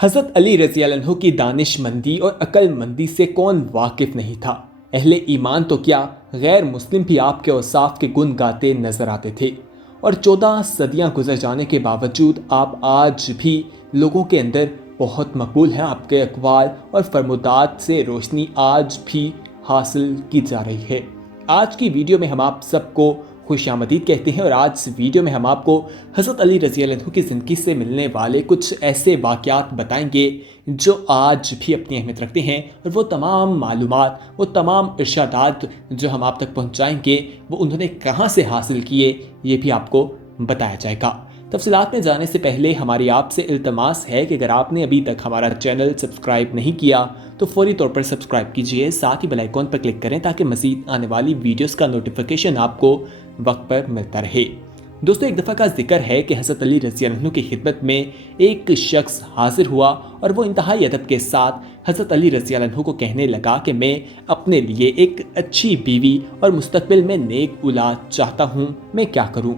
حضرت علی رضی اللہ عنہ کی دانش مندی اور عقل مندی سے کون واقف نہیں تھا۔ اہل ایمان تو کیا، غیر مسلم بھی آپ کے اوصاف کے گن گاتے نظر آتے تھے، اور 14 صدیاں گزر جانے کے باوجود آپ آج بھی لوگوں کے اندر بہت مقبول ہیں۔ آپ کے اقوال اور فرمودات سے روشنی آج بھی حاصل کی جا رہی ہے۔ آج کی ویڈیو میں ہم آپ سب کو خوش آمدید کہتے ہیں، اور آج اس ویڈیو میں ہم آپ کو حضرت علی رضی اللہ عنہ کی زندگی سے ملنے والے کچھ ایسے واقعات بتائیں گے جو آج بھی اپنی اہمیت رکھتے ہیں، اور وہ تمام معلومات، وہ تمام ارشادات جو ہم آپ تک پہنچائیں گے وہ انہوں نے کہاں سے حاصل کیے، یہ بھی آپ کو بتایا جائے گا۔ تفصیلات میں جانے سے پہلے ہماری آپ سے التماس ہے کہ اگر آپ نے ابھی تک ہمارا چینل سبسکرائب نہیں کیا تو فوری طور پر سبسکرائب کیجئے، ساتھ ہی بیل آئیکن پر کلک کریں تاکہ مزید آنے والی ویڈیوز کا نوٹیفیکیشن آپ کو وقت پر ملتا رہے۔ دوستو، ایک دفعہ کا ذکر ہے کہ حضرت علی رضی اللہ عنہ کی خدمت میں ایک شخص حاضر ہوا، اور وہ انتہائی ادب کے ساتھ حضرت علی رضی اللہ عنہ کو کہنے لگا کہ میں اپنے لیے ایک اچھی بیوی اور مستقبل میں نیک اولاد چاہتا ہوں، میں کیا کروں؟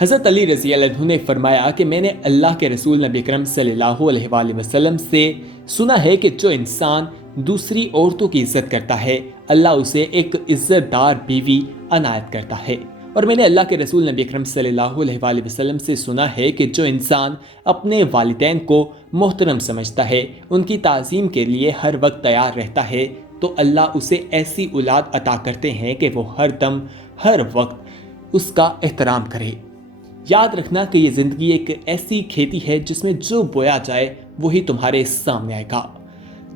حضرت علی رضی اللہ عنہ نے فرمایا کہ میں نے اللہ کے رسول نبی اکرم صلی اللہ علیہ وآلہ وسلم سے سنا ہے کہ جو انسان دوسری عورتوں کی عزت کرتا ہے اللہ اسے ایک عزت دار بیوی عنایت کرتا ہے، اور میں نے اللہ کے رسول نبی اکرم صلی اللہ علیہ وآلہ وسلم سے سنا ہے کہ جو انسان اپنے والدین کو محترم سمجھتا ہے، ان کی تعظیم کے لیے ہر وقت تیار رہتا ہے، تو اللہ اسے ایسی اولاد عطا کرتے ہیں کہ وہ ہر دم ہر وقت اس کا احترام کرے۔ یاد رکھنا کہ یہ زندگی ایک ایسی کھیتی ہے جس میں جو بویا جائے وہی تمہارے سامنے آئے گا۔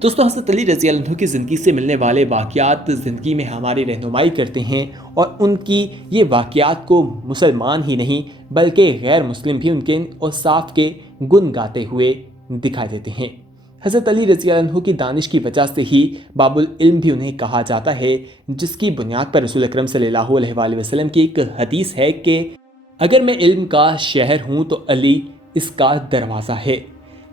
دوستو، حضرت علی رضی اللہ عنہ کی زندگی سے ملنے والے واقعات زندگی میں ہماری رہنمائی کرتے ہیں، اور ان کی یہ واقعات کو مسلمان ہی نہیں بلکہ غیر مسلم بھی ان کے اوصاف کے گن گاتے ہوئے دکھائی دیتے ہیں۔ حضرت علی رضی اللہ عنہ کی دانش کی وجہ سے ہی باب العلم بھی انہیں کہا جاتا ہے، جس کی بنیاد پر رسول اکرم صلی اللہ علیہ وآلہ وسلم کی ایک حدیث ہے کہ اگر میں علم کا شہر ہوں تو علی اس کا دروازہ ہے۔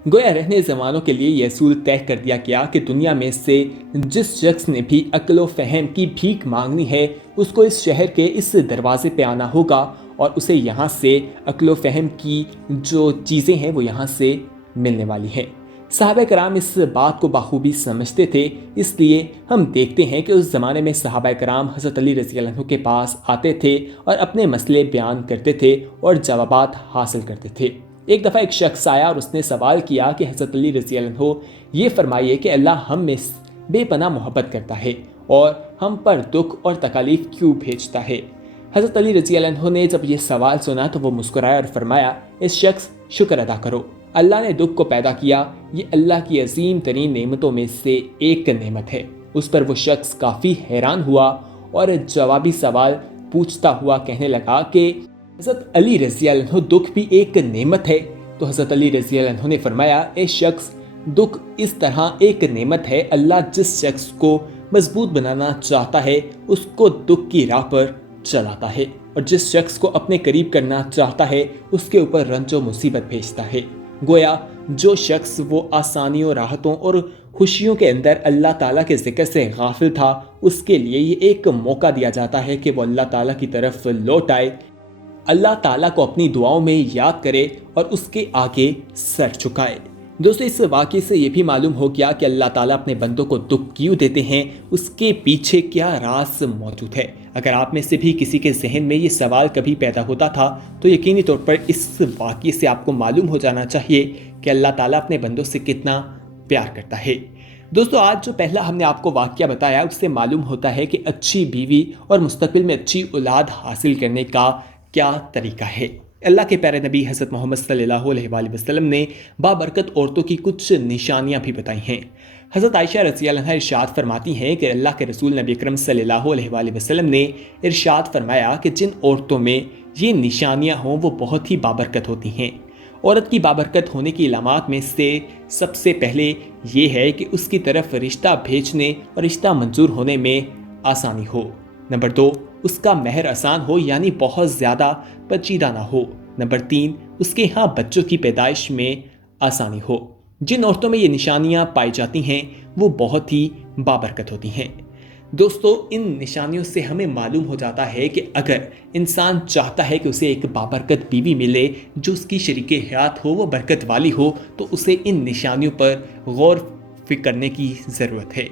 گویا رہنے زمانوں کے لیے یہ اصول طے کر دیا گیا کہ دنیا میں سے جس شخص نے بھی عقل و فہم کی بھیک مانگنی ہے اس کو اس شہر کے اس دروازے پہ آنا ہوگا، اور اسے یہاں سے عقل و فہم کی جو چیزیں ہیں وہ یہاں سے ملنے والی ہیں۔ صحابہ کرام اس بات کو بخوبی سمجھتے تھے، اس لیے ہم دیکھتے ہیں کہ اس زمانے میں صحابہ کرام حضرت علی رضی اللہ عنہ کے پاس آتے تھے اور اپنے مسئلے بیان کرتے تھے اور جوابات حاصل کرتے تھے۔ ایک دفعہ ایک شخص آیا اور اس نے سوال کیا کہ حضرت علی رضی اللہ عنہ یہ فرمائیے کہ اللہ ہم میں بے پناہ محبت کرتا ہے اور ہم پر دکھ اور تکالیف کیوں بھیجتا ہے؟ حضرت علی رضی اللہ عنہ نے جب یہ سوال سنا تو وہ مسکرایا اور فرمایا، اس شخص شکر ادا کرو، اللہ نے دکھ کو پیدا کیا، یہ اللہ کی عظیم ترین نعمتوں میں سے ایک نعمت ہے۔ اس پر وہ شخص کافی حیران ہوا اور جوابی سوال پوچھتا ہوا کہنے لگا کہ حضرت علی رضی اللہ عنہ دکھ بھی ایک نعمت ہے؟ تو حضرت علی رضی اللہ عنہ نے فرمایا، اے شخص، دکھ اس طرح ایک نعمت ہے، اللہ جس شخص کو مضبوط بنانا چاہتا ہے اس کو دکھ کی راہ پر چلاتا ہے، اور جس شخص کو اپنے قریب کرنا چاہتا ہے اس کے اوپر رنج و مصیبت بھیجتا ہے۔ گویا جو شخص وہ آسانیوں، راحتوں اور خوشیوں کے اندر اللہ تعالیٰ کے ذکر سے غافل تھا، اس کے لیے یہ ایک موقع دیا جاتا ہے کہ وہ اللہ تعالیٰ کی طرف لوٹ آئے، اللہ تعالیٰ کو اپنی دعاؤں میں یاد کرے اور اس کے آگے سر جھکائے۔ دوستو، اس واقعے سے یہ بھی معلوم ہو گیا کہ اللہ تعالیٰ اپنے بندوں کو دکھ کیوں دیتے ہیں، اس کے پیچھے کیا راز موجود ہے۔ اگر آپ میں سے بھی کسی کے ذہن میں یہ سوال کبھی پیدا ہوتا تھا تو یقینی طور پر اس واقعے سے آپ کو معلوم ہو جانا چاہیے کہ اللہ تعالیٰ اپنے بندوں سے کتنا پیار کرتا ہے۔ دوستو، آج جو پہلا ہم نے آپ کو واقعہ بتایا اس سے معلوم ہوتا ہے کہ اچھی بیوی اور مستقبل میں اچھی اولاد حاصل کرنے کا کیا طریقہ ہے۔ اللہ کے پیارے نبی حضرت محمد صلی اللہ علیہ وآلہ وسلم نے بابرکت عورتوں کی کچھ نشانیاں بھی بتائی ہیں۔ حضرت عائشہ رضی اللہ عنہا ارشاد فرماتی ہیں کہ اللہ کے رسول نبی اکرم صلی اللہ علیہ وآلہ وسلم نے ارشاد فرمایا کہ جن عورتوں میں یہ نشانیاں ہوں وہ بہت ہی بابرکت ہوتی ہیں۔ عورت کی بابرکت ہونے کی علامات میں سے سب سے پہلے یہ ہے کہ اس کی طرف رشتہ بھیجنے اور رشتہ منظور ہونے میں آسانی ہو۔ نمبر 2، اس کا مہر آسان ہو، یعنی بہت زیادہ پیچیدہ نہ ہو۔ نمبر 3، اس کے ہاں بچوں کی پیدائش میں آسانی ہو۔ جن عورتوں میں یہ نشانیاں پائی جاتی ہیں وہ بہت ہی بابرکت ہوتی ہیں۔ دوستو ان نشانیوں سے ہمیں معلوم ہو جاتا ہے کہ اگر انسان چاہتا ہے کہ اسے ایک بابرکت بیوی ملے جو اس کی شریک حیات ہو، وہ برکت والی ہو، تو اسے ان نشانیوں پر غور فکر کرنے کی ضرورت ہے۔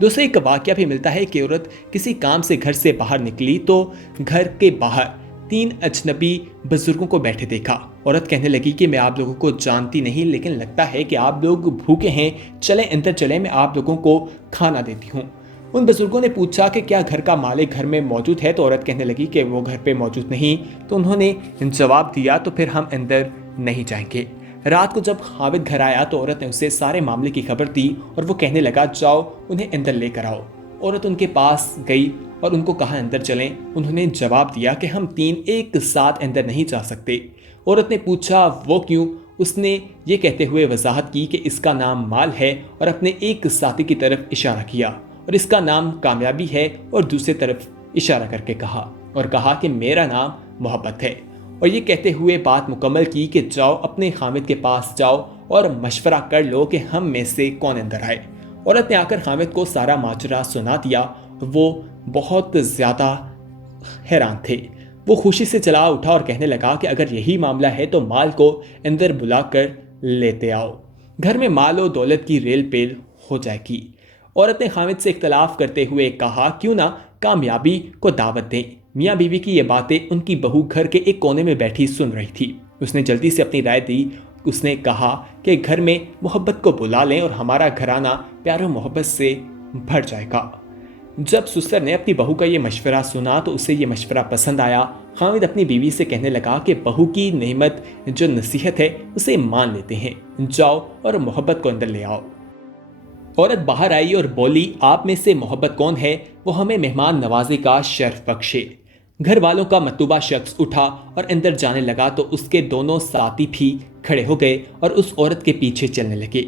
دوستو ایک واقعہ بھی ملتا ہے کہ عورت کسی کام سے گھر سے باہر نکلی تو گھر کے باہر 3 اجنبی بزرگوں کو بیٹھے دیکھا۔ عورت کہنے لگی کہ میں آپ لوگوں کو جانتی نہیں، لیکن لگتا ہے کہ آپ لوگ بھوکے ہیں، چلیں اندر چلیں، میں آپ لوگوں کو کھانا دیتی ہوں۔ ان بزرگوں نے پوچھا کہ کیا گھر کا مالک گھر میں موجود ہے؟ تو عورت کہنے لگی کہ وہ گھر پہ موجود نہیں۔ تو انہوں نے جواب دیا تو پھر ہم اندر نہیں جائیں گے۔ رات کو جب خاوند گھر آیا تو عورت نے اسے سارے معاملے کی خبر دی اور وہ کہنے لگا جاؤ انہیں اندر لے کر آؤ۔ عورت ان کے پاس گئی اور ان کو کہا اندر چلیں۔ انہوں نے جواب دیا کہ ہم 3 ایک ساتھ اندر نہیں جا سکتے۔ عورت نے پوچھا وہ کیوں؟ اس نے یہ کہتے ہوئے وضاحت کی کہ اس کا نام مال ہے اور اپنے ایک ساتھی کی طرف اشارہ کیا، اور اس کا نام کامیابی ہے اور دوسرے طرف اشارہ کر کے کہا کہ میرا نام محبت ہے، اور یہ کہتے ہوئے بات مکمل کی کہ جاؤ اپنے خامد کے پاس جاؤ اور مشورہ کر لو کہ ہم میں سے کون اندر آئے۔ عورت نے آ کر خامد کو سارا ماجرا سنا دیا۔ وہ بہت زیادہ حیران تھے۔ وہ خوشی سے چلا اٹھا اور کہنے لگا کہ اگر یہی معاملہ ہے تو مال کو اندر بلا کر لیتے آؤ، گھر میں مال و دولت کی ریل پیل ہو جائے گی۔ عورت نے خامد سے اختلاف کرتے ہوئے کہا کیوں نہ کامیابی کو دعوت دیں۔ میاں بیوی کی یہ باتیں ان کی بہو گھر کے ایک کونے میں بیٹھی سن رہی تھی۔ اس نے جلدی سے اپنی رائے دی۔ اس نے کہا کہ گھر میں محبت کو بلا لیں اور ہمارا گھرانہ پیار و محبت سے بھر جائے گا۔ جب سسر نے اپنی بہو کا یہ مشورہ سنا تو اسے یہ مشورہ پسند آیا۔ خامد اپنی بیوی سے کہنے لگا کہ بہو کی نعمت جو نصیحت ہے اسے مان لیتے ہیں، جاؤ اور محبت کو اندر لے آؤ۔ عورت باہر آئی اور بولی آپ میں سے محبت کون ہے؟ وہ ہمیں مہمان نوازی کا شرف بخشے۔ گھر والوں کا مطلوبہ شخص اٹھا اور اندر جانے لگا تو اس کے دونوں ساتھی بھی کھڑے ہو گئے اور اس عورت کے پیچھے چلنے لگے۔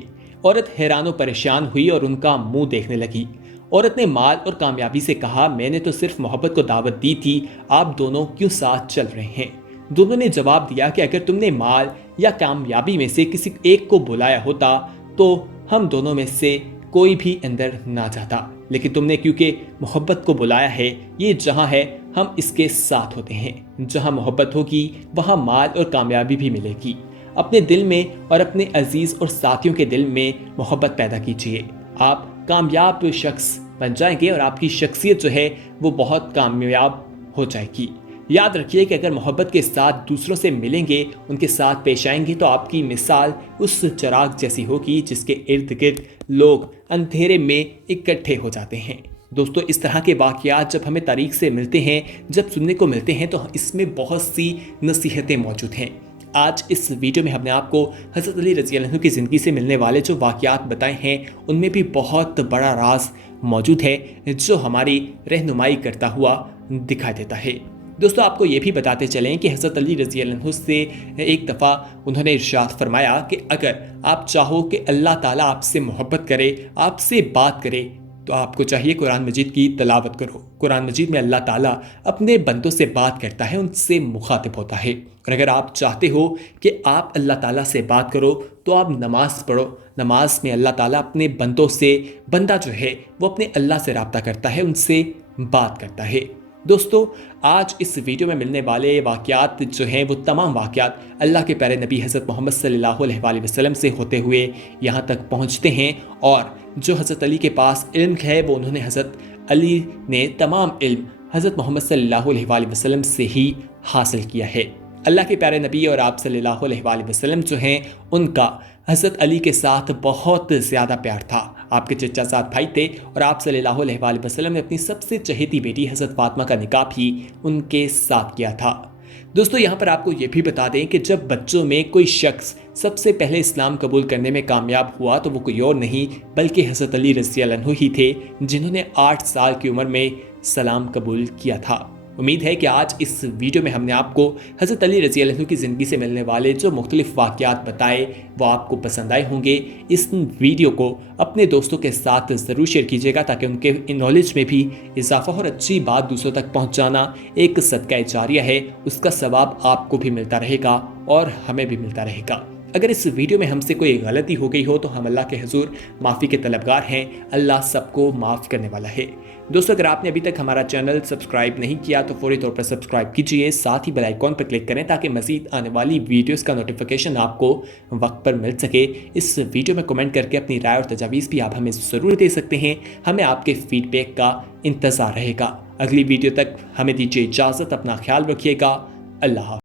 عورت حیران و پریشان ہوئی اور ان کا منہ دیکھنے لگی۔ عورت نے مال اور کامیابی سے کہا میں نے تو صرف محبت کو دعوت دی تھی، آپ دونوں کیوں ساتھ چل رہے ہیں؟ دونوں نے جواب دیا کہ اگر تم نے مال یا کامیابی میں سے کسی ایک کو بلایا ہوتا تو ہم دونوں میں سے کوئی بھی اندر نہ جاتا، لیکن تم نے کیونکہ محبت کو بلایا ہے، یہ جہاں ہے ہم اس کے ساتھ ہوتے ہیں۔ جہاں محبت ہوگی وہاں مال اور کامیابی بھی ملے گی۔ اپنے دل میں اور اپنے عزیز اور ساتھیوں کے دل میں محبت پیدا کیجیے، آپ کامیاب شخص بن جائیں گے اور آپ کی شخصیت جو ہے وہ بہت کامیاب ہو جائے گی۔ یاد رکھیے کہ اگر محبت کے ساتھ دوسروں سے ملیں گے، ان کے ساتھ پیش آئیں گے تو آپ کی مثال اس چراغ جیسی ہوگی جس کے ارد گرد لوگ اندھیرے میں اکٹھے ہو جاتے ہیں۔ دوستو اس طرح کے واقعات جب ہمیں تاریخ سے ملتے ہیں، جب سننے کو ملتے ہیں تو اس میں بہت سی نصیحتیں موجود ہیں۔ آج اس ویڈیو میں ہم نے آپ کو حضرت علی رضی اللہ عنہ کی زندگی سے ملنے والے جو واقعات بتائے ہیں ان میں بھی بہت بڑا راز موجود ہے جو ہماری رہنمائی کرتا ہوا دکھائی دیتا ہے۔ دوستو آپ کو یہ بھی بتاتے چلیں کہ حضرت علی رضی اللہ عنہ سے ایک دفعہ انہوں نے ارشاد فرمایا کہ اگر آپ چاہو کہ اللہ تعالیٰ آپ سے محبت کرے، آپ سے بات کرے، تو آپ کو چاہیے قرآن مجید کی تلاوت کرو۔ قرآن مجید میں اللہ تعالیٰ اپنے بندوں سے بات کرتا ہے، ان سے مخاطب ہوتا ہے، اور اگر آپ چاہتے ہو کہ آپ اللہ تعالیٰ سے بات کرو تو آپ نماز پڑھو۔ نماز میں اللہ تعالیٰ اپنے بندوں سے، بندہ جو ہے وہ اپنے اللہ سے رابطہ کرتا ہے، ان سے بات کرتا ہے۔ دوستو آج اس ویڈیو میں ملنے والے واقعات جو ہیں وہ تمام واقعات اللہ کے پیارے نبی حضرت محمد صلی اللہ علیہ وآلہ وسلم سے ہوتے ہوئے یہاں تک پہنچتے ہیں، اور جو حضرت علی کے پاس علم ہے وہ انہوں نے حضرت علی نے تمام علم حضرت محمد صلی اللہ علیہ وآلہ وسلم سے ہی حاصل کیا ہے۔ اللہ کے پیارے نبی اور آپ صلی اللہ علیہ وآلہ وسلم جو ہیں ان کا حضرت علی کے ساتھ بہت زیادہ پیار تھا۔ آپ کے چچا زاد بھائی تھے، اور آپ صلی اللہ علیہ وآلہ وسلم نے اپنی سب سے چہیتی بیٹی حضرت فاطمہ کا نکاح بھی ان کے ساتھ کیا تھا۔ دوستو یہاں پر آپ کو یہ بھی بتا دیں کہ جب بچوں میں کوئی شخص سب سے پہلے اسلام قبول کرنے میں کامیاب ہوا تو وہ کوئی اور نہیں بلکہ حضرت علی رضی اللہ عنہ ہی تھے، جنہوں نے 8 سال کی عمر میں اسلام قبول کیا تھا۔ امید ہے کہ آج اس ویڈیو میں ہم نے آپ کو حضرت علی رضی اللہ عنہ کی زندگی سے ملنے والے جو مختلف واقعات بتائے وہ آپ کو پسند آئے ہوں گے۔ اس ویڈیو کو اپنے دوستوں کے ساتھ ضرور شیئر کیجیے گا تاکہ ان کے نالج میں بھی اضافہ ہو، اور اچھی بات دوسروں تک پہنچانا ایک صدقہ جاریہ ہے، اس کا ثواب آپ کو بھی ملتا رہے گا اور ہمیں بھی ملتا رہے گا۔ اگر اس ویڈیو میں ہم سے کوئی غلطی ہو گئی ہو تو ہم اللہ کے حضور معافی کے طلبگار ہیں، اللہ سب کو معاف کرنے والا ہے۔ دوستو، اگر آپ نے ابھی تک ہمارا چینل سبسکرائب نہیں کیا تو فوری طور پر سبسکرائب کیجئے، ساتھ ہی بیل آئیکن پر کلک کریں تاکہ مزید آنے والی ویڈیوز کا نوٹیفیکیشن آپ کو وقت پر مل سکے۔ اس ویڈیو میں کمنٹ کر کے اپنی رائے اور تجاویز بھی آپ ہمیں ضرور دے سکتے ہیں، ہمیں آپ کے فیڈ بیک کا انتظار رہے گا۔ اگلی ویڈیو تک ہمیں دیجیے اجازت، اپنا خیال رکھیے گا، اللہ حافظ۔